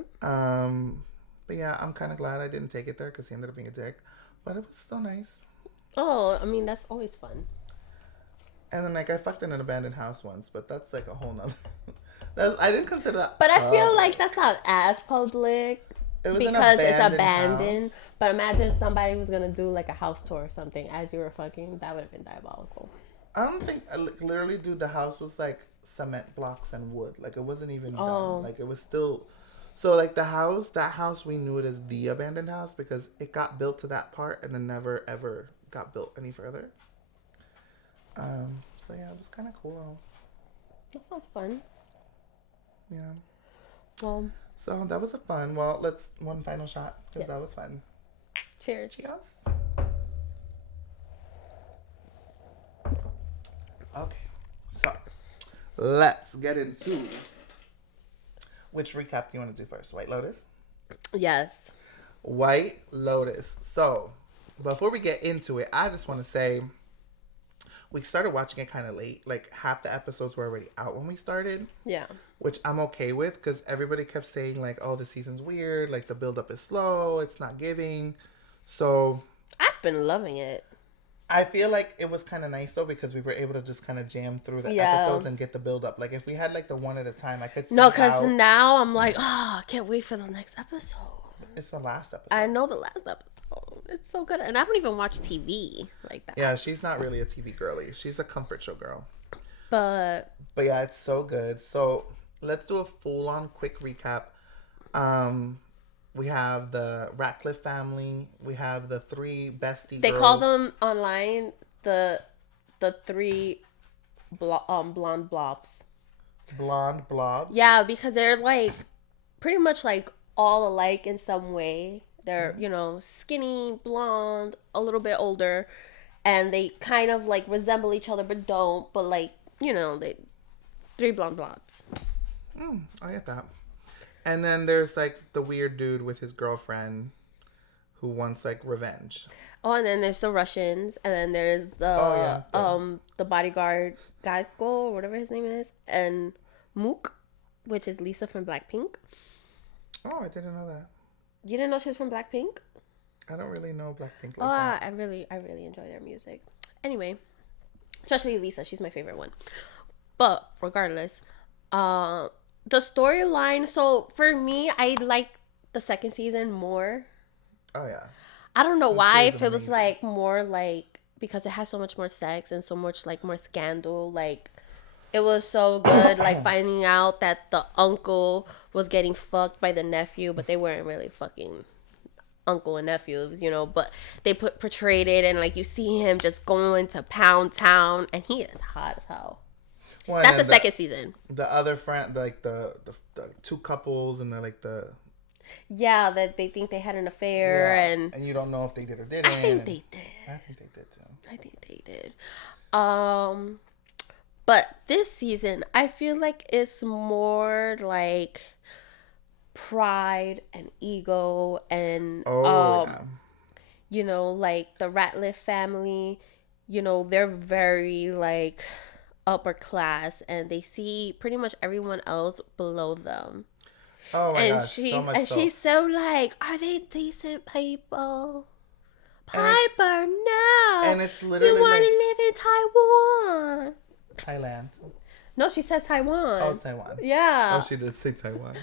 But yeah, I'm kind of glad I didn't take it there because he ended up being a dick, but it was still nice. Oh, I mean, that's always fun. And then like I fucked in an abandoned house once, but that's like a whole nother. I didn't consider that. But I feel public. like that's not as public It was because an it's abandoned abandoned. house. But imagine somebody was gonna do like a house tour or something as you were fucking. That would have been diabolical. I don't think literally, dude. The house was like cement blocks and wood. Like it wasn't even Oh. done. Like it was still. So like that house, we knew it as the abandoned house because it got built to that part and then never ever got built any further. So yeah, it was kind of cool. That sounds fun. Yeah. Well, So that was a fun. Well, let's one final shot because Yes. that was fun. cheers. Cheers. Okay, so let's get into which recap do you want to do first? White Lotus? Yes. White Lotus. So before we get into it, I just want to say we started watching it kind of late. Like half the episodes were already out when we started, Yeah. which I'm okay with because everybody kept saying like, "Oh, the season's weird. Like the build up is slow. It's not giving." So I've been loving it. I feel like it was kind of nice though because we were able to just kind of jam through the Yeah. episodes and get the build up. Like if we had like the one at a time, I could see No, because how now I'm like, oh, I can't wait for the next episode. it's the last episode. I know the last episode. It's so good. And I don't even watch TV like that. Yeah, she's not really a TV girly. She's a comfort show girl. But But yeah, it's so good. So let's do a full on quick recap. We have the Ratcliffe family. We have the three bestie they girls. call them online the three blonde blobs. Blonde blobs. Yeah, because they're like pretty much like all alike in some way. They're, skinny, blonde, a little bit older, and they kind of like resemble each other but don't. But like, they three blonde blobs. I get that. And then there's like the weird dude with his girlfriend who wants like revenge. Oh, and then there's the Russians, and then there's the the bodyguard Gaiko, or whatever his name is, and Mook, which is Lisa from Blackpink. Oh, I didn't know that. You didn't know she was from Blackpink? I don't really know Blackpink like Oh, that. I really enjoy their music. Anyway, especially Lisa, she's my favorite one. But regardless, the storyline. So for me, I like the second season more. Oh yeah. I don't know why. series If it was amazing. like more like because it has so much more sex and so much like more scandal. Like it was so good. Like finding out that the uncle was getting fucked by the nephew, but they weren't really fucking uncle and nephews, but they portrayed it, and like you see him just going to Pound Town, and he is hot as hell. Well, That's and the second season. The other friend, like the two couples, and Yeah, that they think they had an affair, and you don't know if they did or didn't. I think they did. I think they did too. I think they did. But this season, I feel like it's more like pride and ego and like the Ratliff family, they're very like upper class, and they see pretty much everyone else below them. Oh my And gosh, so much so. she's so like, are they decent people? Piper, no. and it's literally you want like- to live in Taiwan. Thailand. No, she says Taiwan. Oh, Taiwan. Yeah. Oh, she did say Taiwan.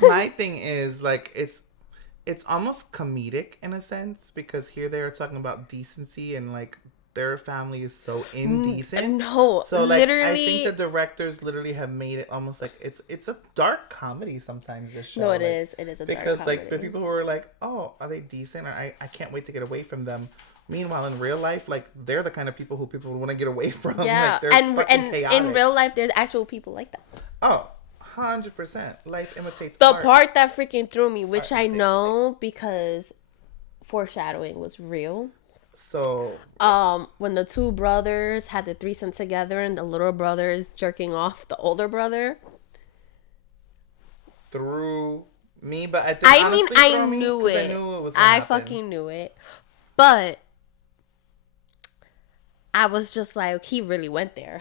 My thing is like it's almost comedic in a sense because here they are talking about decency and like their family is so indecent. No, So like literally. I think the directors literally have made it almost like it's a dark comedy sometimes. This show. No, It is a dark because like the comedy. people who are like, oh, are they decent? Or I can't wait to get away from them. Meanwhile, in real life, like they're the kind of people who people would want to get away from. Yeah, Like they're fucking and in chaotic. real life, there's actual people like that. Oh, 100%. Life imitates The art. part that freaking threw me, which Art I imitates life. know because foreshadowing was real. So When the two brothers had the threesome together and the little brother is jerking off the older brother. through me, but I didn't I mean, honestly I throw me knew because I it. knew it was gonna I happen. fucking knew it. But I was just like, he really went there.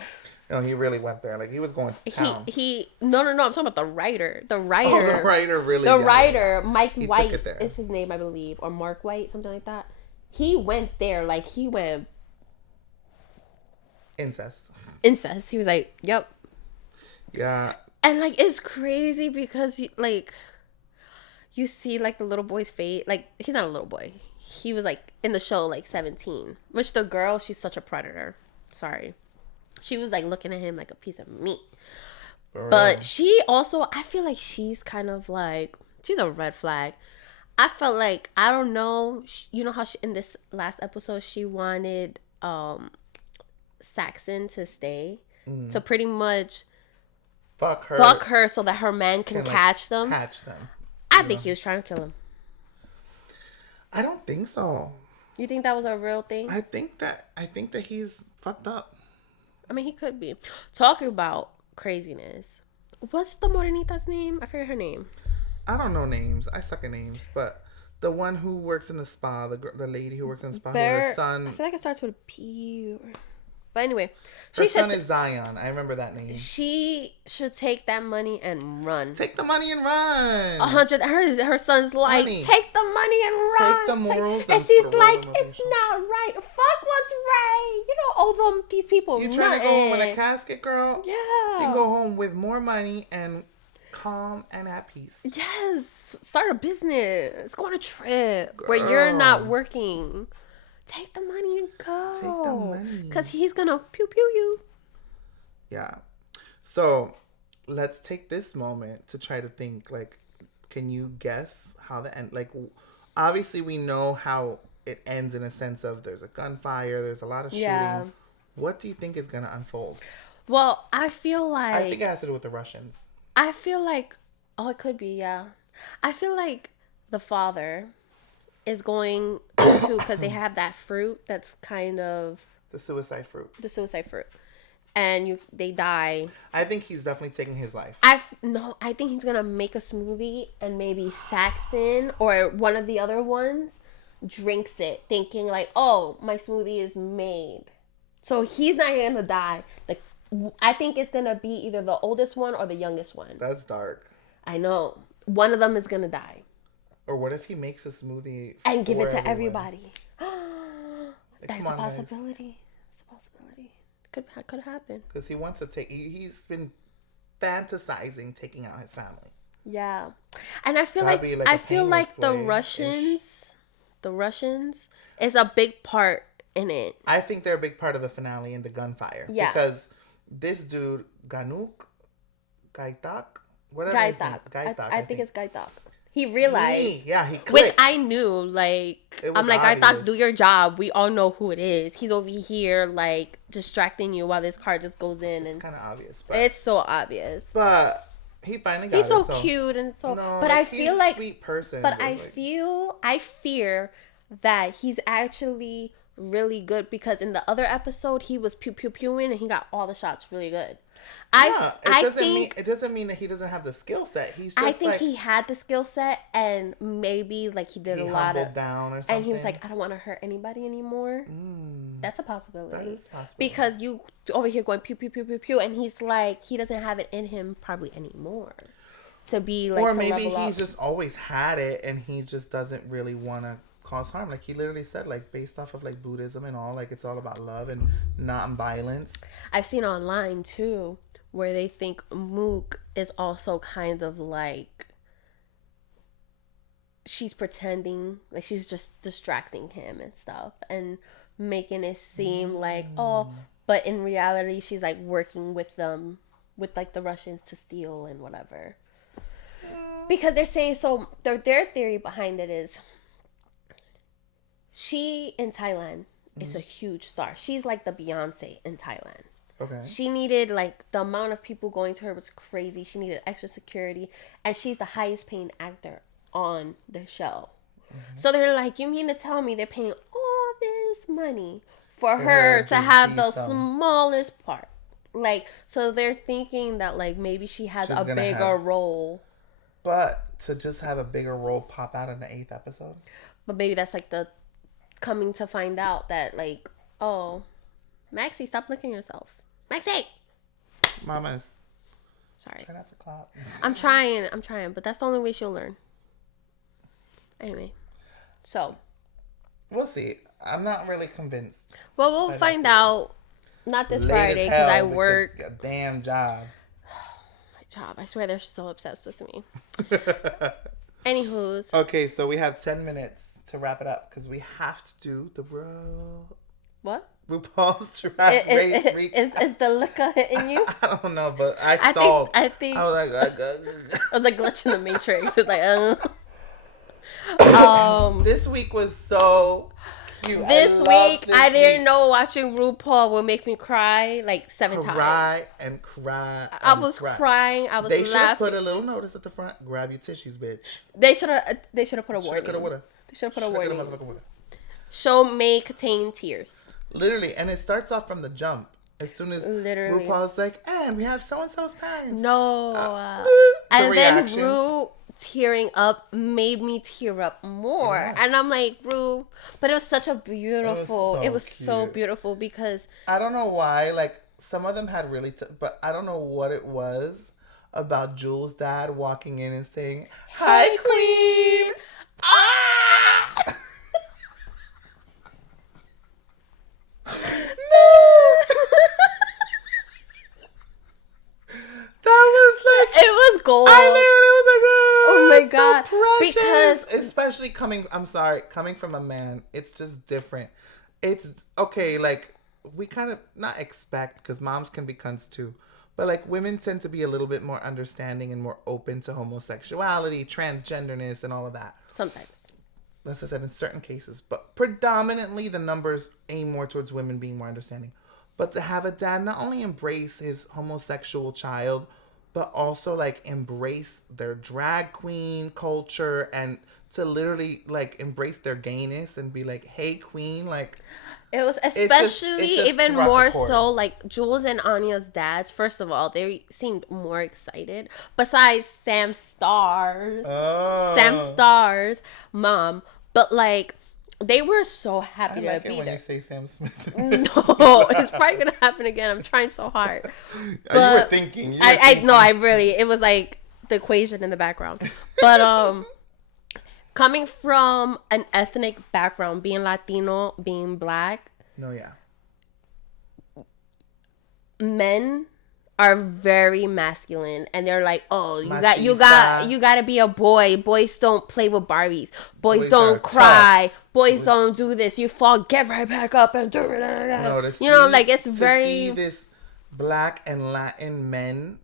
No, he really went there. Like he was going to town. He no, I'm talking about the writer. Oh, the writer really. The Yeah, yeah, yeah. writer, Mike He took White it there. is his name, I believe, or Mark White, something like that. He went there, like he went Incest. incest. He was like, "Yep." Yeah. And like it's crazy because like you see like the little boy's face. Like he's not a little boy. He was like in the show like 17. Which the girl, she's such a predator. Sorry. She was like looking at him like a piece of meat. But she also, I feel like she's kind of like, she's a red flag. I felt like, I don't know, you know how she, in this last episode she wanted Saxon to stay, to pretty much fuck her so that her man can catch them. Catch them. I think he was trying to kill him. I don't think so. You think that was a real thing? I think that he's fucked up. I mean, he could be. Talking about craziness. What's the Morenita's name? I forget her name. I don't know names. I suck at names, but the one who works in the spa, the lady who works in the spa, her son. I feel like it starts with a P. But anyway, Her son is Zion. I remember that name. She should take that money and run. Take the money and run. 100. Her son's like, Honey, take the money and run. Take the morals. And she's like, it's not right. Fuck what's right. You don't owe them, these people, You trying to go home with a casket, girl? Yeah. You can go home with more money and calm and at peace. Yes. Start a business. Go on a trip where you're not working. Take the money and go. Take the money. Because he's going to pew pew you. Yeah. So let's take this moment to try to think, like, can you guess how the end, like, obviously we know how it ends in a sense of there's a gunfire, there's a lot of shooting. What do you think is going to unfold? Well, I feel like... I think it has to do with the Russians. I feel like... Oh, it could be, yeah. I feel like the father is going to, because they have that fruit that's kind of the suicide fruit. And they die. I think he's definitely taking his life. I think he's gonna make a smoothie and maybe Saxon or one of the other ones drinks it, thinking like, oh, my smoothie is made, so he's not gonna die. Like, I think it's gonna be either the oldest one or the youngest one. That's dark. I know. One of them is gonna die. Or what if he makes a smoothie and give it to everyone? everybody? Like, That's a possibility. It's a possibility. Could happen. Because he wants to take. He's been fantasizing taking out his family. Yeah, and I feel That'd like the Russians is a big part in it. I think they're a big part of the finale and the gunfire. Yeah, because this dude Gaitak, whatever. Gaitak. I think it's Gaitak. He realized. He clicked. Which I knew, like, I'm like, obvious. I thought, do your job. We all know who it is. He's over here, like, distracting you while this car just goes in. It's kind of obvious. But, it's so obvious. But he finally got He's so it, cute and so. No, but like, I feel like. He's a sweet person. But I fear that he's actually really good, because in the other episode, he was pew pew pewing and he got all the shots really good. It doesn't mean that he doesn't have the skill set. I think he had the skill set, and maybe like he did a lot of down or something. And he was like, I don't want to hurt anybody anymore. That's a possibility. That is a possibility. Because you over here going pew pew pew pew pew, and he's like, he doesn't have it in him probably anymore to be like. Or to maybe level he's up. just always had it, and he just doesn't really want to cause harm. Like he literally said, like based off of like Buddhism and all, like it's all about love and non-violence. I've seen online too where they think Mook is also kind of like, she's pretending, like she's just distracting him and stuff and making it seem like, oh, but in reality she's like working with them, with like the Russians to steal and whatever. Because they're saying, so their theory behind it is She in Thailand is a huge star. She's like the Beyonce in Thailand. Okay. She needed, like, the amount of people going to her was crazy. She needed extra security. And she's the highest paying actor on the show. So they're like, you mean to tell me they're paying all this money for her to have the smallest part? Like, so they're thinking that, like, maybe she has a bigger role. But to just have a bigger role pop out in the 8th episode? But maybe that's, like, the coming to find out that, like, oh, Maxie, stop licking yourself. Maxie! Mamas. Sorry. Try not to clap. I'm trying, but that's the only way she'll learn. Anyway, so. We'll see. I'm not really convinced. Well, we'll find out. Not this Friday because I work. A damn job. My job. I swear they're so obsessed with me. Anywho's. Okay, so we have 10 minutes to wrap it up because we have to do the What? RuPaul's Drag Race recap. Is the liquor hitting you? I don't know, but I thought. I think. I was like, I was like glitching the Matrix. It's like, This week was so cute. This week, I didn't know watching RuPaul would make me cry like 7 times. Cry and cry. I was crying. I was laughing. They should have put a little notice at the front. Grab your tissues, bitch. They should have put a warning. They should have put a warning. Show may contain tears. Literally, and it starts off from the jump. As soon as RuPaul's like, and we have so-and-so's parents. No. And then Ru tearing up made me tear up more. Yeah. And I'm like, Ru. But it was such a beautiful, it was so beautiful because. I don't know why, like, some of them had really, but I don't know what it was about Jules' dad walking in and saying, "Hi, Queen." Ah! It was gold. I knew it was like, oh my god, so because especially coming from a man, it's just different. It's okay, like we kind of not expect because moms can be cunts too, but like women tend to be a little bit more understanding and more open to homosexuality, transgenderness, and all of that. Sometimes. As I said, in certain cases, but predominantly the numbers aim more towards women being more understanding. But to have a dad not only embrace his homosexual child, but also like embrace their drag queen culture and to literally like embrace their gayness and be like, "Hey, queen," like. It was especially even more so like Jules and Anya's dads. First of all, they seemed more excited. Besides Sam Star's mom, but like they were so happy to be there. When you say Sam Smith. No, it's probably gonna happen again. I'm trying so hard. But you were thinking. It was like the equation in the background. But coming from an ethnic background, being Latino, being black. No, yeah. Men are very masculine and they're like, "Oh, you got to be a boy. Boys don't play with Barbies. Boys don't cry. Boys don't do this. You fall, get right back up and do it." No, it's very see this black and Latin men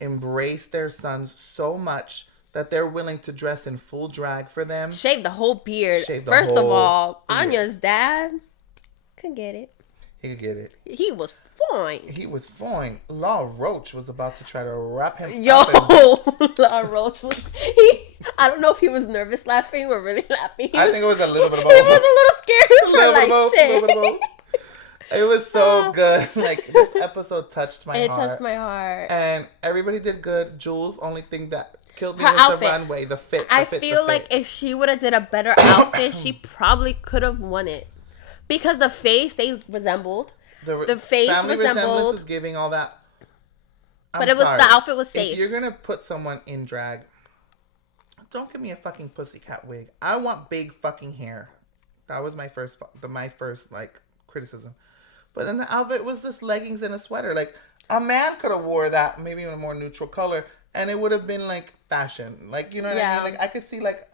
embrace their sons so much that they're willing to dress in full drag for them. Shave the whole beard. First of all, Anya's dad could get it. He could get it. He was fine. Law Roach was about to try to wrap him up. Law Roach was... I don't know if he was nervous laughing or really laughing. I think it was a little bit of both. He was a little scared. A little bit of both. It was so good. Like, this episode touched my heart. It touched my heart. And everybody did good. Jules, only thing that killed me was the runway, the fit. I feel like if she would have did a better outfit, she probably could have won it. Because the face, they resembled. The face family resembled. resemblance is giving all that. But the outfit was safe. If you're going to put someone in drag, don't give me a fucking pussycat wig. I want big fucking hair. That was my first like, criticism. But then the outfit was just leggings and a sweater. Like, a man could have wore that, maybe in a more neutral color, and it would have been, like, fashion. Like, you know what I mean? Like, I could see, like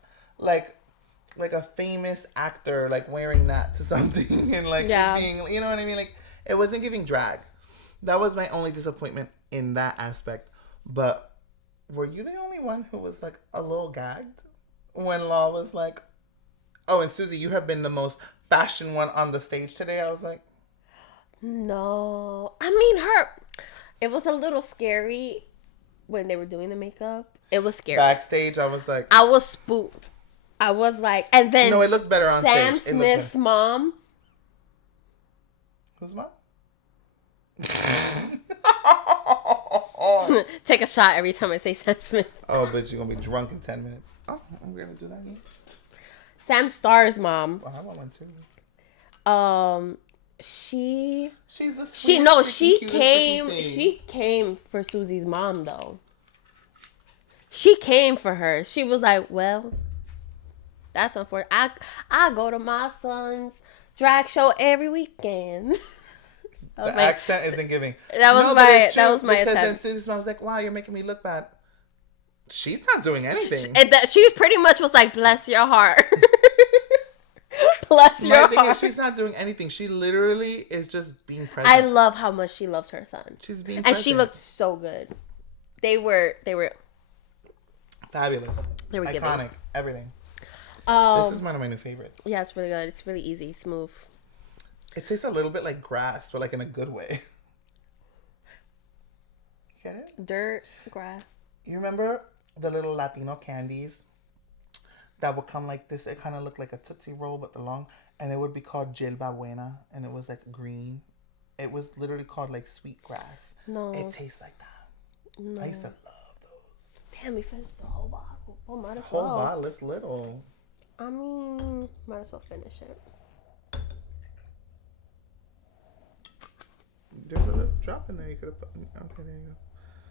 a famous actor, like, wearing that to something and, like, being, you know what I mean? Like, it wasn't giving drag. That was my only disappointment in that aspect. But were you the only one who was, like, a little gagged when Law was like, oh, and Susie, you have been the most fashion one on the stage today, I was like, No. I mean, it was a little scary when they were doing the makeup. It was scary. backstage, I was like, I was spooked. I was like, and then no, it looked better on Sam stage. Smith's mom. Whose mom? Take a shot every time I say Sam Smith. Oh, but you're gonna be drunk in 10 minutes. Oh, I'm gonna do that. Sam Starr's mom. Oh, I want one too. She's a she came for Susie's mom though. She came for her. She was like, well, that's unfortunate. I go to my son's drag show every weekend. The accent isn't giving. That was my because attempt. Then Susie's mom was like, wow, you're making me look bad. She's not doing anything. She pretty much was like, bless your heart. Bless your heart. My thing is, she's not doing anything. She literally is just being present. I love how much she loves her son. She's being and present. she looked so good. They were fabulous. They were iconic. Giving. Everything. This is one of my new favorites. Yeah, it's really good. It's really easy, smooth. It tastes a little bit like grass, but like in a good way. Get it? Dirt, grass. You remember the little Latino candies that would come like this? It kind of looked like a Tootsie Roll, but the long, and it would be called Yelba Buena, and it was like green. It was literally called like sweet grass. No. It tastes like that. No. I used to love those. Damn, we finished the whole bottle. Oh, might as well. Whole bottle is little. I mean, might as well finish it. There's a little drop in there. You could have put. Okay, there you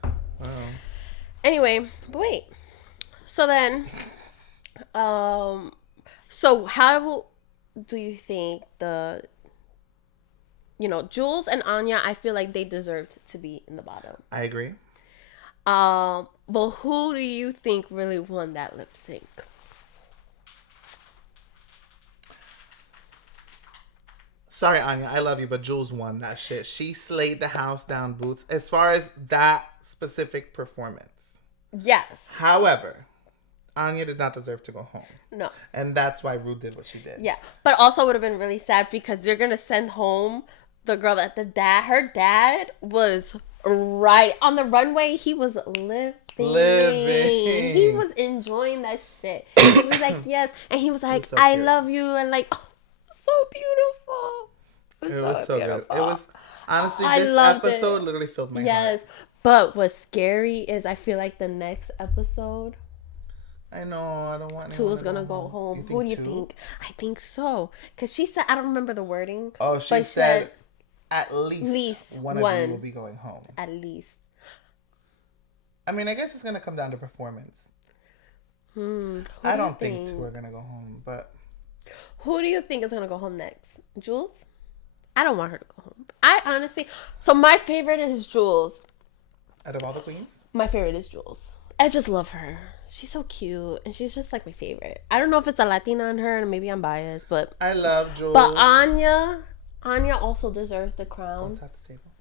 go. Wow. Anyway, but wait. So then, so how do you think Jules and Anya? I feel like they deserved to be in the bottom. I agree. But who do you think really won that lip sync? Sorry, Anya, I love you, but Jules won that shit. She slayed the house down, boots, as far as that specific performance. Yes. However, Anya did not deserve to go home. No. And that's why Rue did what she did. Yeah. But also would have been really sad because they're going to send home the girl that her dad was right on the runway. He was living. He was enjoying that shit. He was like, yes. And he was like, I love you. And like, oh, so beautiful. It was so good. It was, honestly, this episode literally filled my heart. Yes. But what's scary is I feel like the next episode, I know, I don't want Two is gonna go home. Who do you think? I think so. Because she said, I don't remember the wording. Oh, she said at least one of you will be going home. At least. I mean, I guess it's gonna come down to performance. I don't think two are gonna go home, but. Who do you think is gonna go home next? Jules? I don't want her to go home. I honestly, so my favorite is Jules. Out of all the queens? My favorite is Jules. I just love her. She's so cute, and she's just like my favorite. I don't know if it's a Latina in her, and maybe I'm biased, but I love Jules. But Anya also deserves the crown. Don't tap the table.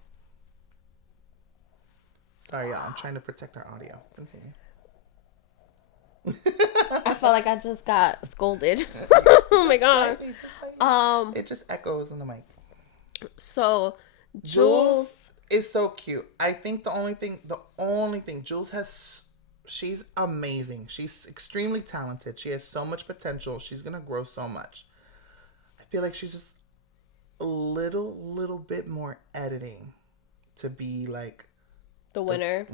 Sorry, y'all. I'm trying to protect our audio. Continue. I felt like I just got scolded. Oh my god. It just echoes in the mic. So Jules is so cute. I think the only thing Jules she's amazing. She's extremely talented. She has so much potential. She's gonna grow so much. I feel like she's just a little bit more editing to be like the winner.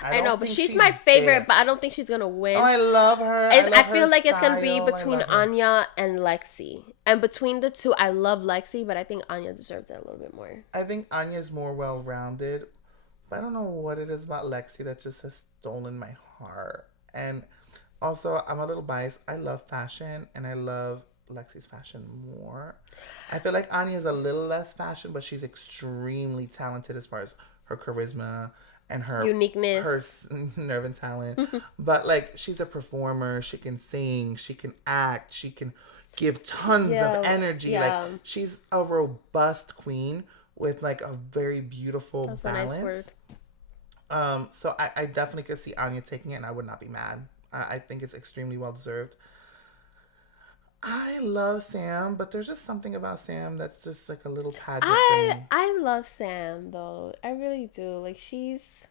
I know, but she's my favorite, but I don't think she's gonna win. Oh, I love her. I feel like it's gonna be between Anya and Lexi. And between the two, I love Lexi, but I think Anya deserves it a little bit more. I think Anya's more well-rounded, but I don't know what it is about Lexi that just has stolen my heart. And also, I'm a little biased. I love fashion, and I love Lexi's fashion more. I feel like Anya's a little less fashion, but she's extremely talented as far as her charisma and her uniqueness, her nerve and talent. But like, she's a performer. She can sing. She can act. She can give tons of energy. Yeah. Like, she's a robust queen with like a very beautiful balance. That's a nice word. So I definitely could see Anya taking it, and I would not be mad. I think it's extremely well deserved. I love Sam, but there's just something about Sam that's just like a little pageant for I me. I love Sam though. I really do. Like she's.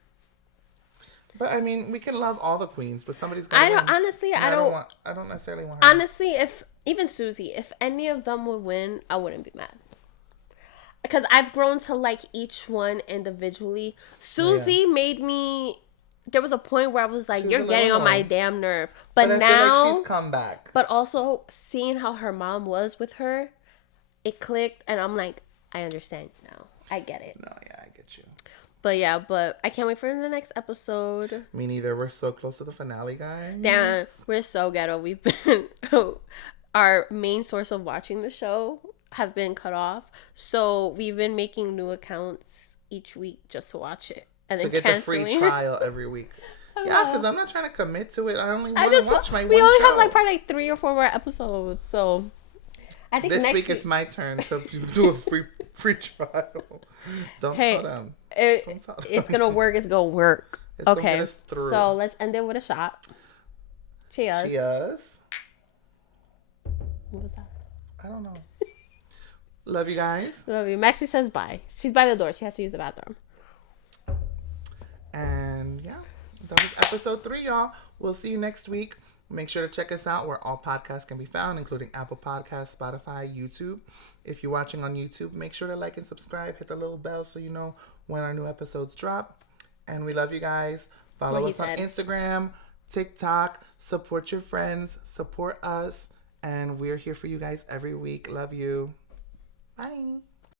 But I mean, we can love all the queens, but somebody's got to I don't win. honestly. And I don't I don't necessarily want her. honestly. If even Susie, if any of them would win, I wouldn't be mad. Because I've grown to like each one individually. Oh, yeah. Susie made me. There was a point where I was She like, was "You're a little getting on my annoying. damn nerve." But But I feel like she's now, come back. but also seeing how her mom was with her, it clicked, and I'm like, I understand now. I get it. No, yeah, I get you. But yeah, but I can't wait for the next episode. Me neither. We're so close to the finale, guys. Damn, we're so ghetto. We've been our main source of watching the show have been cut off. So we've been making new accounts each week just to watch it and To then get canceling. the free trial every week. Yeah, because I'm not trying to commit to it. I only want to watch my one we only show. have like probably like 3 or 4 more episodes. So I think This next week it's my turn to do a free trial. Don't tell them. It's gonna work. It's gonna work. It's gonna Okay, get us through. so let's end it with a shot. Cheers. Cheers. What was that? I don't know. Love you guys. Love you. Maxie says bye. She's by the door. She has to use the bathroom. And yeah, that was episode 3, y'all. We'll see you next week. Make sure to check us out where all podcasts can be found, including Apple Podcasts, Spotify, YouTube. If you're watching on YouTube, make sure to like and subscribe. Hit the little bell so you know when our new episodes drop. And we love you guys. Follow us on Instagram, TikTok. Support your friends. Support us. And we're here for you guys every week. Love you. Bye.